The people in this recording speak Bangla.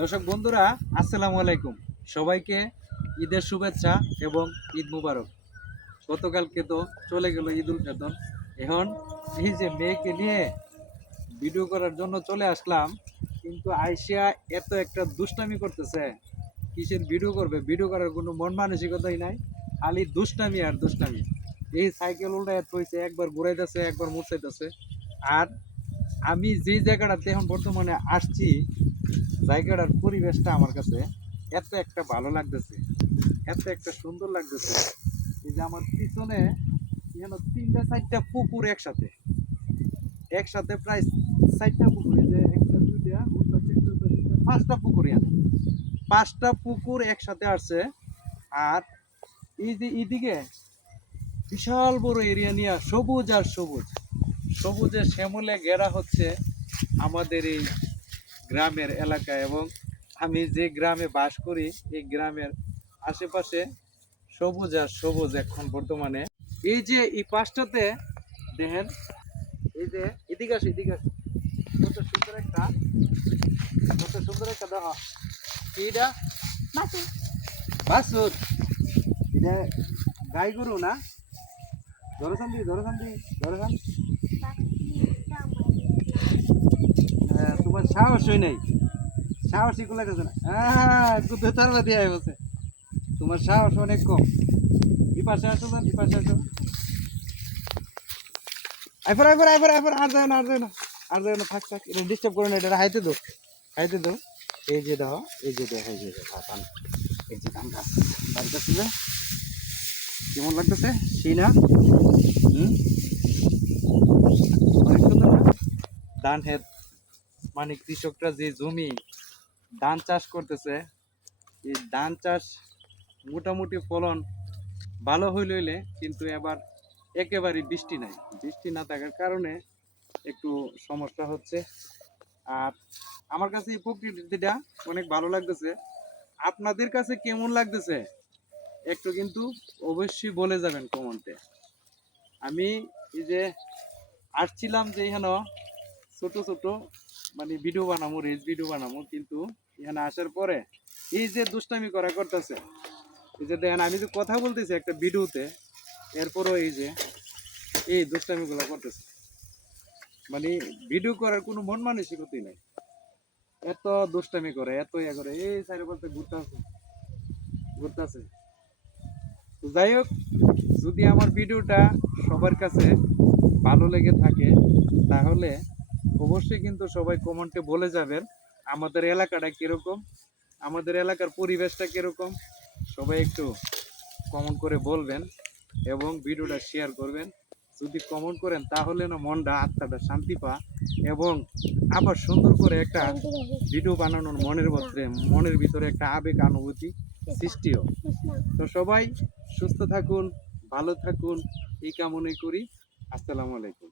দর্শক বন্ধুরা, আসসালামু আলাইকুম। সবাইকে ঈদের শুভেচ্ছা এবং ঈদ মুবারক। গতকালকে তো চলে গেল ঈদ উল এখন এই যে মেয়েকে নিয়ে ভিডিও করার জন্য চলে আসলাম, কিন্তু আইসিয়া এত একটা দুষ্টামি করতেছে। কিসের ভিডিও করবে? ভিডিও করার কোনো মন মানসিকতাই নাই। খালি দুষ্টামি আর দুষ্টামি। এই সাইকেল উল্টায় থইছে, একবার ঘুরাইতেছে, একবার মুছাইতেছে। আর আমি যে জায়গাটাতে এখন বর্তমানে আসছি, জায়গাটার পরিবেশটা আমার কাছে এত একটা ভালো লাগতেছে, এত একটা সুন্দর লাগতেছে। এই যে আমার পিছনে যেন তিনটা চারটা পুকুর একসাথে। একসাথে প্রায় চারটা পুকুর, এই যে একটা, দুইটা পাঁচটা পুকুর এখানে। পাঁচটা পুকুর একসাথে আসছে আর এই যে এইদিকে বিশাল বড় এরিয়া নিয়ে সবুজ আর সবুজ। সবুজে শ্যামলে ঘেরা হচ্ছে আমাদের এই গ্রামের এলাকা এবং আমি যে গ্রামে বাস করি এই গ্রামের আশেপাশে সবুজ আর সবুজ এখন বর্তমানে। এই যে এই পাশটাতে দেখেন এই যে এদিকে আসে এদিকে আসে। কত সুন্দর একটা কত সুন্দর একটা দেখো এইটা? বাসুর। এটা গাই গরু না? ধরেছেন দি ধরেছেন দি ধরেছেন হ্যাঁ, তোমার সাহসই নেই। সাহসই কোলা গেছে না। হ্যাঁ কুতো তার বাদি আয় বসে তোমার সাহস অনেক কম। এই পাশে আসো না এই পাশে আসো। আইফর আইফর আইফর আইফর আর যায় না, আর যায় না। আর যায় না, থাক থাক। এটা ডিস্টার্ব করো না, এটা হাইতে দো হাইতে দো এই যে দাও, এই যে দেখো, এই যে ধান এই যে ধান গাছ যে কেমন লাগতেছে? সেই না? হুম? মানে কৃষকরা যে জমি ধান চাষ করতেছে, এই ধান চাষ মোটামুটি ফলন ভালো হইল হইলে কিন্তু এবার একেবারে বৃষ্টি নাই। বৃষ্টি না থাকার কারণে একটু সমস্যা হচ্ছে। আর আমার কাছে এই প্রকৃতিটা অনেক ভালো লাগতেছে। আপনাদের কাছে কেমন লাগতেছে? একটু কিন্তু অবশ্যই বলে যাবেন কমেন্টে। আমি এই যে আসছিলাম যে এখানে ছোট ছোট মানে ভিডিও বানাবো রিলস ভিডিও বানাবো কিন্তু এখানে আসার পরে এই যে দুষ্টামি করা করতেছে, এই যে দেখেন, আমি যে কথা বলতেছি একটা ভিডিওতে এরপরও এই যে এই দুষ্টামি গুলো করতেছে। মানে ভিডিও করার কোনো মন মানসিকতাই নাই। এত দুষ্টামি করে, এত ইয়ে করে, এই সাইডে বলতে ঘুরতেছে ঘুরতেছে তো যাই হোক, যদি আমার ভিডিওটা সবার কাছে ভালো লেগে থাকে, তাহলে অবশ্যই কিন্তু সবাই কমেন্টে বলে যাবেন আমাদের এলাকাটা কীরকম, আমাদের এলাকার পরিবেশটা কীরকম, সবাই একটু কমেন্ট করে বলবেন এবং ভিডিওটা শেয়ার করবেন। যদি কমেন্ট করেন, তাহলে না মনটা, আত্মাটা শান্তি পা এবং আবার সুন্দর করে একটা ভিডিও বানানোর মনের ভিতরে মনের ভিতরে একটা আবেগ অনুভূতি সৃষ্টিও। তো সবাই সুস্থ থাকুন ভালো থাকুন এই কামনাই করি। আসসালামু আলাইকুম।